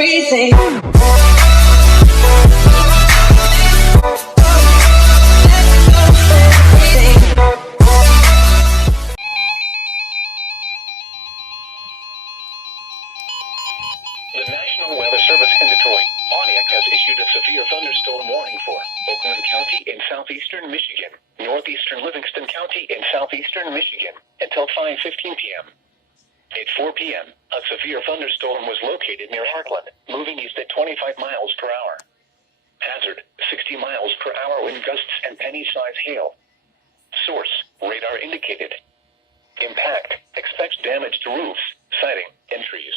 everything. The National Weather Service in Detroit, Pontiac, has issued a severe thunderstorm warning for Oakland County in southeastern Michigan, northeastern Livingston County in southeastern Michigan, until 5:15 p.m. At 4 p.m., a severe thunderstorm was located near Heartland, moving east at 25 miles per hour. Hazard, 60 miles per hour wind gusts and penny-size hail. Source, radar indicated. Impact, expects damage to roofs, siding, and trees.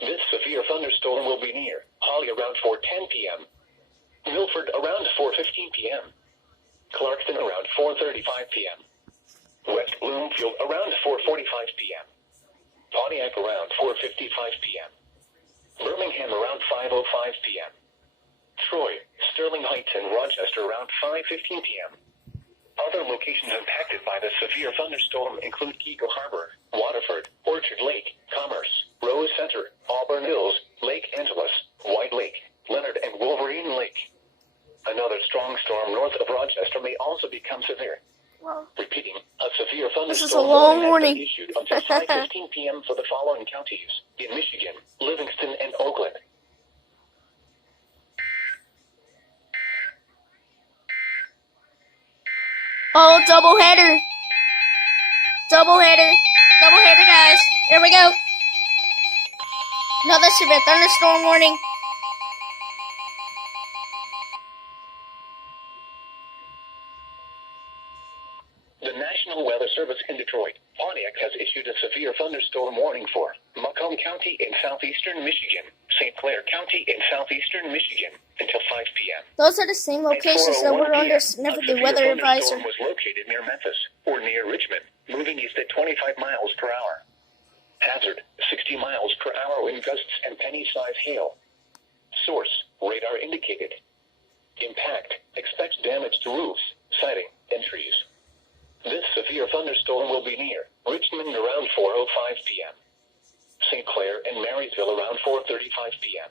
This severe thunderstorm will be near Holly around 4:10 p.m., Milford around 4:15 p.m., Clarkston around 4:35 p.m., West Bloomfield around 4:45 p.m., Pontiac around 4:55 p.m., Birmingham around 5:05 p.m., Troy, Sterling Heights, and Rochester around 5:15 p.m. Other locations impacted by the severe thunderstorm include Eagle Harbor, Waterford, Orchard Lake, Commerce, Rose Center, Auburn Hills, Lake Angeles, White Lake, Leonard, and Wolverine Lake. Another strong storm north of Rochester may also become severe. Well, Repeating, a severe thunderstorm this is a long warning warning. has been issued until 5:15 p.m. for the following counties in Michigan, Livingston, and Oakland. Oh, double header. Double header. Double header, guys. Here we go. Another severe thunderstorm warning. The National Weather Service in Detroit, Pontiac, has issued a severe thunderstorm warning for Macomb County in southeastern Michigan, St. Clair County in southeastern Michigan, until 5 p.m. Those are the same locations that were under significant weather advisory. was located near Memphis, or near Richmond, moving east at 25 miles per hour. Hazard, 60 miles per hour wind gusts and penny-size hail. Source, radar indicated. Impact, expects damage to roofs, siding, and trees. This severe thunderstorm will be near Richmond around 4:05 p.m. St. Clair and Marysville around 4:35 p.m.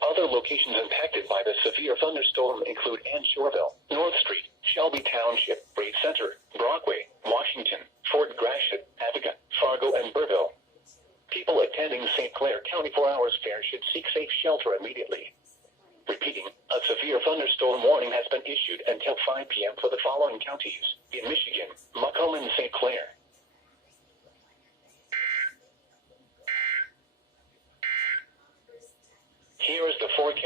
Other locations impacted by the severe thunderstorm include Ann Shoreville, North Street, Shelby Township, Braid Center, Brockway, Washington, Fort Gratiot, Attica, Fargo, and Burville. People attending St. Clair County 4 Hours Fair should seek safe shelter immediately. Repeating, a severe thunderstorm warning has been issued until 5 p.m. for the following counties in Michigan, Macomb, and St. Clair. Here is the forecast.